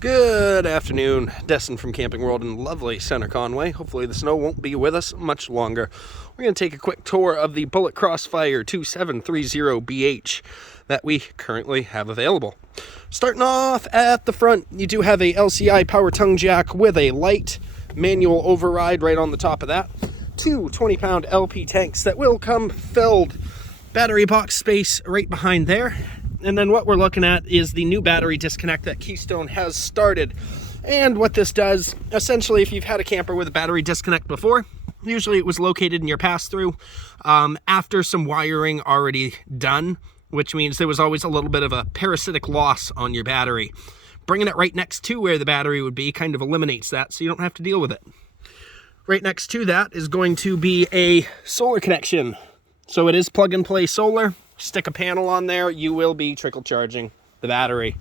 Good afternoon, Destin from Camping World in lovely Center Conway. Hopefully the snow won't be with us much longer. We're going to take a quick tour of the Bullet Crossfire 2730BH that we currently have available. Starting off at the front, you do have a LCI power tongue jack with a light manual override right on the top of that. Two 20-pound LP tanks that will come filled. Battery box space right behind there. And then what we're looking at is the new battery disconnect that Keystone has started. And what this does, essentially, if you've had a camper with a battery disconnect before, usually it was located in your pass-through after some wiring already done, which means there was always a little bit of a parasitic loss on your battery. Bringing it right next to where the battery would be kind of eliminates that, so you don't have to deal with it. Right next to that is going to be a solar connection. So it is plug-and-play solar. Stick a panel on there, you will be trickle charging the battery.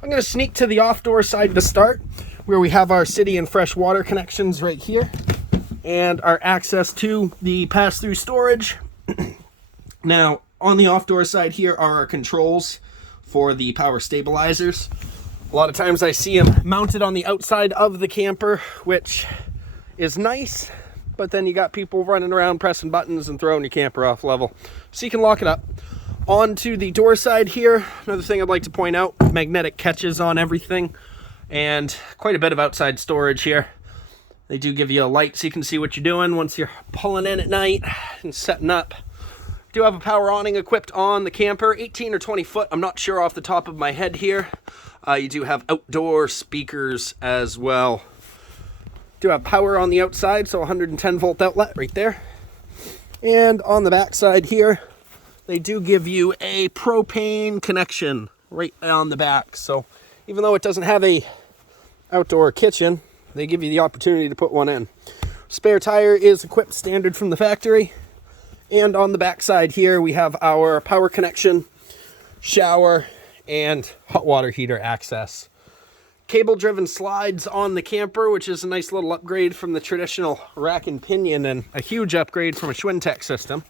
I'm going to sneak to the off-door side to start, where we have our city and fresh water connections right here, and our access to the pass-through storage. Now, on the off-door side here are our controls for the power stabilizers. A lot of times I see them mounted on the outside of the camper, which is nice, but then you got people running around pressing buttons and throwing your camper off level. So you can lock it up. Onto the door side here, another thing I'd like to point out, magnetic catches on everything, and quite a bit of outside storage here. They do give you a light so you can see what you're doing once you're pulling in at night and setting up. Do have a power awning equipped on the camper, 18 or 20 foot, I'm not sure off the top of my head here. You do have outdoor speakers as well. Do have power on the outside, so 110 volt outlet right there. And on the back side here, they do give you a propane connection right on the back. So even though it doesn't have a outdoor kitchen, they give you the opportunity to put one in. Spare tire is equipped standard from the factory. And on the back side here, we have our power connection, shower, and hot water heater access. Cable-driven slides on the camper, which is a nice little upgrade from the traditional rack and pinion and a huge upgrade from a Schwintek system.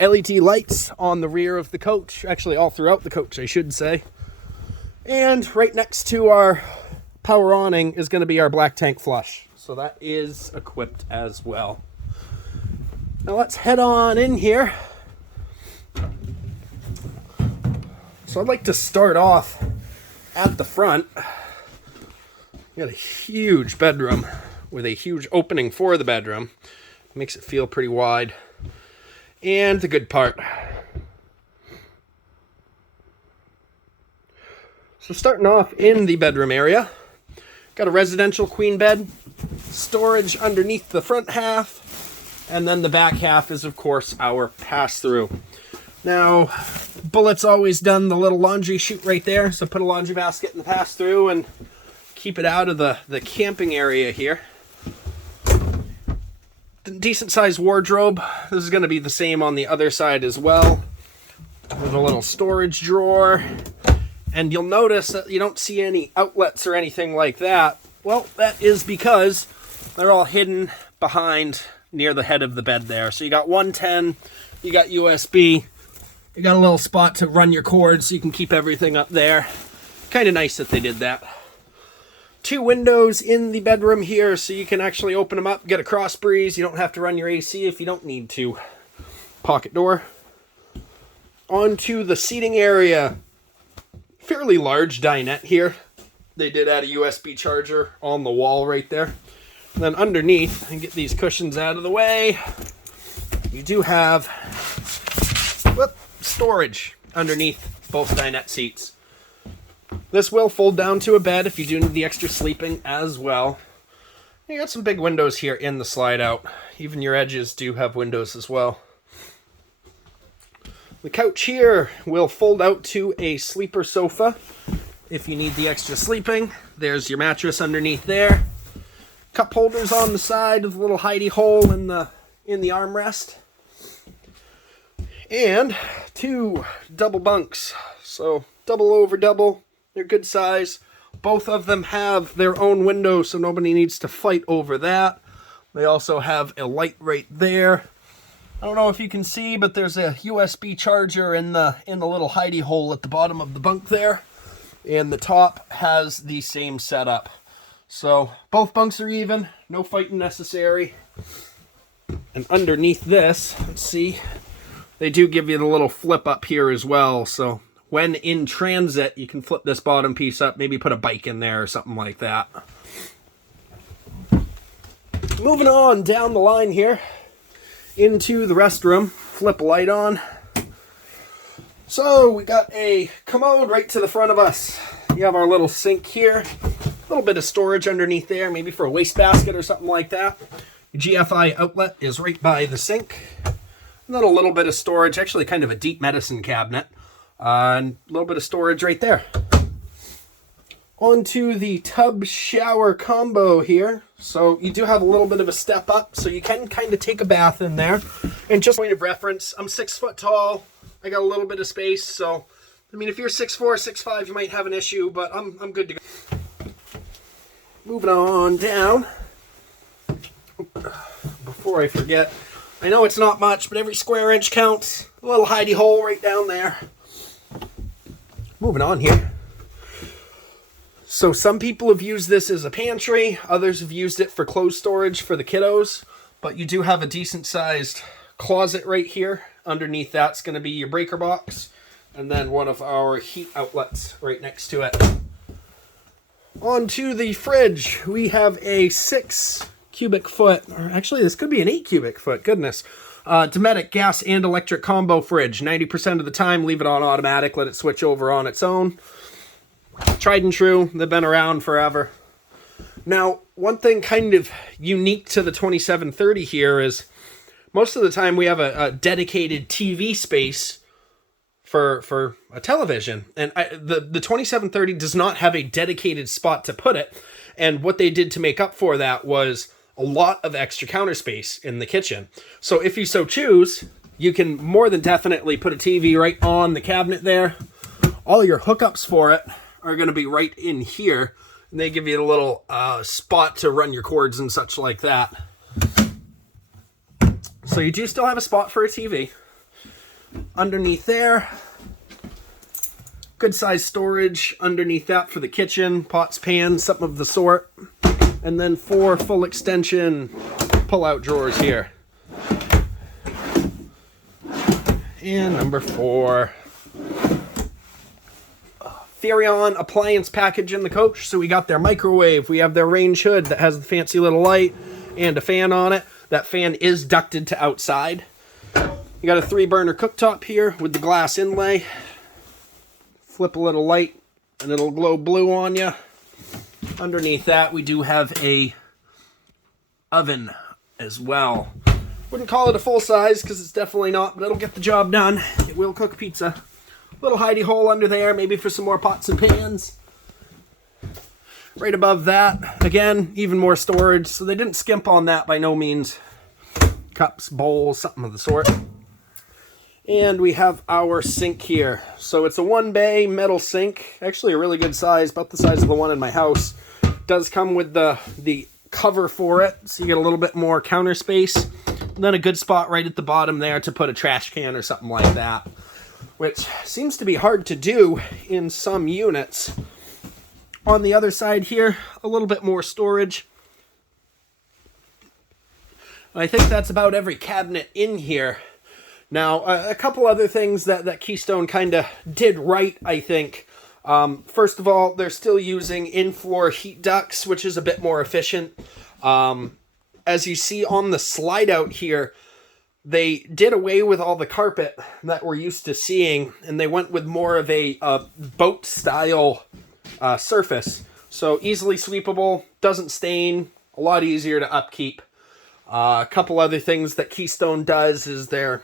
LED lights on the rear of the coach, actually all throughout the coach, I should say. And right next to our power awning is going to be our black tank flush. So that is equipped as well. Now let's head on in here. So I'd like to start off at the front. You got a huge bedroom with a huge opening for the bedroom. Makes it feel pretty wide. And the good part. So starting off in the bedroom area, got a residential queen bed, storage underneath the front half, and then the back half is of course our pass-through. Now, Bullet's always done the little laundry chute right there, so put a laundry basket in the pass-through and keep it out of the camping area here. Decent sized wardrobe. This is going to be the same on the other side as well, with a little storage drawer. And you'll notice that you don't see any outlets or anything like that. Well, that is because they're all hidden behind near the head of the bed there. So you got 110, you got USB, you got a little spot to run your cords so you can keep everything up there. Kind of nice that they did that. Two windows in the bedroom here, so you can actually open them up, get a cross breeze. You don't have to run your AC if you don't need to. Pocket door. Onto the seating area. Fairly large dinette here. They did add a USB charger on the wall right there. And then underneath, and get these cushions out of the way, you do have storage underneath both dinette seats. This will fold down to a bed if you do need the extra sleeping as well. You got some big windows here in the slide out. Even your edges do have windows as well. The couch here will fold out to a sleeper sofa if you need the extra sleeping. There's your mattress underneath there. Cup holders on the side with a little hidey hole in the armrest. And two double bunks. So double over double. They're good size. Both of them have their own windows, so nobody needs to fight over that. They also have a light right there. I don't know if you can see, but there's a USB charger in the little hidey hole at the bottom of the bunk there. And the top has the same setup. So both bunks are even, no fighting necessary. And underneath this, let's see, they do give you the little flip up here as well. So when in transit, you can flip this bottom piece up, maybe put a bike in there or something like that. Moving on down the line here into the restroom, flip light on. So we got a commode right to the front of us. You have our little sink here, a little bit of storage underneath there, maybe for a wastebasket or something like that. Your GFI outlet is right by the sink. And then a little bit of storage, actually kind of a deep medicine cabinet. And a little bit of storage right there. Onto the tub shower combo here. So you do have a little bit of a step up, so you can kind of take a bath in there. And just point of reference, I'm 6 foot tall. I got a little bit of space, so I mean, if you're 6'4", 6'5", you might have an issue, but I'm good to go. Moving on down. Before I forget, I know it's not much, but every square inch counts. A little hidey hole right down there. Moving on here. So some people have used this as a pantry, others have used it for clothes storage for the kiddos, but you do have a decent sized closet right here. Underneath that's going to be your breaker box, and then one of our heat outlets right next to it. Onto the fridge, we have a 6 cubic foot, or actually this could be an 8 cubic foot, goodness. Dometic gas and electric combo fridge. 90% of the time, leave it on automatic, let it switch over on its own. Tried and true, they've been around forever. Now, one thing kind of unique to the 2730 here is most of the time we have a dedicated TV space for a television. And the 2730 does not have a dedicated spot to put it. And what they did to make up for that was a lot of extra counter space in the kitchen. So if you so choose, you can more than definitely put a TV right on the cabinet there. All your hookups for it are going to be right in here. And they give you a little spot to run your cords and such like that. So you do still have a spot for a TV. Underneath there, good size storage underneath that for the kitchen, pots, pans, something of the sort. And then 4 full extension pull-out drawers here. And number 4. Furrion appliance package in the coach. So we got their microwave, we have their range hood that has the fancy little light and a fan on it. That fan is ducted to outside. You got a 3-burner cooktop here with the glass inlay. Flip a little light and it'll glow blue on you. Underneath that we do have a oven as well. Wouldn't call it a full size because it's definitely not, but it'll get the job done. It will cook pizza. Little hidey hole under there, maybe for some more pots and pans. Right above that, again, even more storage. So they didn't skimp on that by no means. Cups, bowls, something of the sort. And we have our sink here. So it's a 1-bay metal sink. Actually a really good size, about the size of the one in my house. Does come with the cover for it, so you get a little bit more counter space. And then a good spot right at the bottom there to put a trash can or something like that, which seems to be hard to do in some units. On the other side here, a little bit more storage. I think that's about every cabinet in here. Now, a couple other things that Keystone kind of did right, I think. First of all, they're still using in-floor heat ducts, which is a bit more efficient. As you see on the slide out here, they did away with all the carpet that we're used to seeing, and they went with more of a boat-style surface. So easily sweepable, doesn't stain, a lot easier to upkeep. A couple other things that Keystone does is their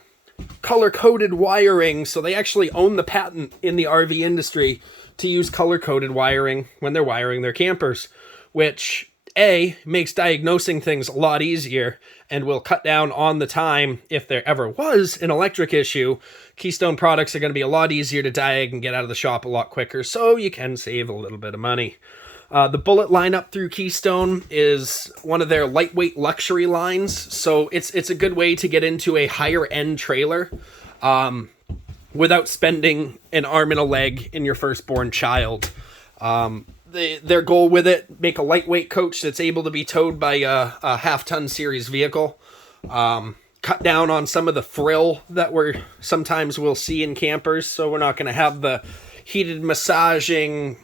color-coded wiring. So they actually own the patent in the RV industry to use color-coded wiring when they're wiring their campers, which A, makes diagnosing things a lot easier and will cut down on the time if there ever was an electric issue. Keystone products are going to be a lot easier to diag and get out of the shop a lot quicker, so you can save a little bit of money. The bullet lineup through Keystone is one of their lightweight luxury lines, so it's a good way to get into a higher end trailer without spending an arm and a leg in your firstborn child. Their goal with it, make a lightweight coach that's able to be towed by a half-ton series vehicle. Cut down on some of the frill that sometimes we'll see in campers. So we're not going to have the heated massaging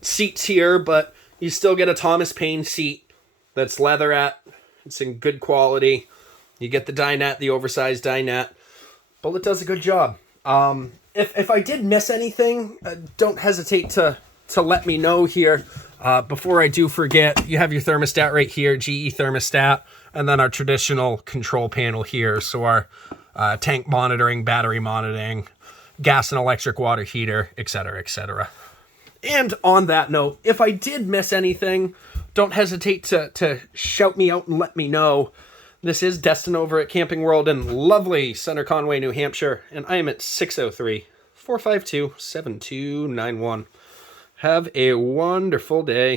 seats here, but you still get a Thomas Paine seat that's leatherette. It's in good quality. You get the dinette, the oversized dinette. Bullet does a good job. If I did miss anything, don't hesitate to let me know here. Before I do forget, you have your thermostat right here, GE thermostat, and then our traditional control panel here. So our tank monitoring, battery monitoring, gas and electric water heater, etc., etc. And on that note, if I did miss anything, don't hesitate to shout me out and let me know. This is Destin over at Camping World in lovely Center Conway, New Hampshire, and I am at 603-452-7291. Have a wonderful day.